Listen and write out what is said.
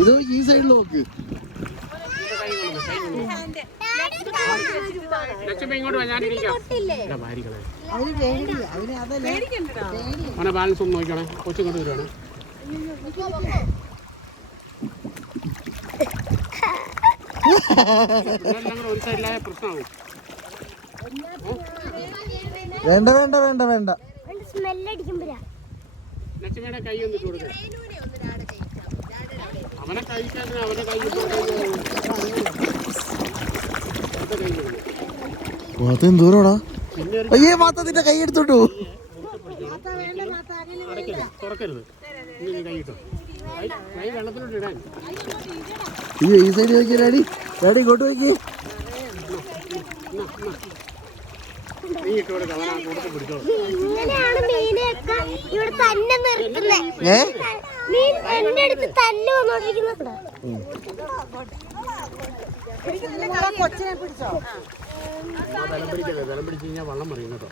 ഇത് ഈ സൈഡിൽ നോക്ക്. ബാലൻസ് ഒന്ന് നോക്കണേ. കൊച്ചു കൊണ്ട് വരുവാണ്. ഒരു സൈഡിലായ പ്രശ്നമാകും. വേണ്ട വേണ്ട വേണ്ട വേണ്ട. ലക്ഷ്മിയുടെ കൈ ഒന്നിട്ട് കൊടുക്കുക. അവനെ കഴിക്കാതെ അവന്റെ കൈ എന്തോരോടാ. അയ്യേ മാത്തത്തിന്റെ കൈ എടുത്തോട്ടു. തുറക്കരുത്. കൈ ഇട്ടോ. കൈ വെള്ളത്തിലോട്ട് ഇടാൻ. അയ്യോ ഈ സൈഡ് നോക്കിയ ഡാഡി. ഡാഡി ഇങ്ങോട്ട് നോക്കി. ഇങ്ങനെയാണ് മീനെയൊക്കെ ഇവിടെ തന്നെ നിർത്തുന്നത്. മീൻ എന്റെ അടുത്ത് തന്നെ വന്നോണ്ടിരിക്കുന്നുണ്ട്. കൊച്ചിനെ പിടിച്ചോ? ബലം പിടിക്കല്ലേ, ബലം പിടിച്ചു കഴിഞ്ഞാൽ വള്ളം മറിയും കേട്ടോ.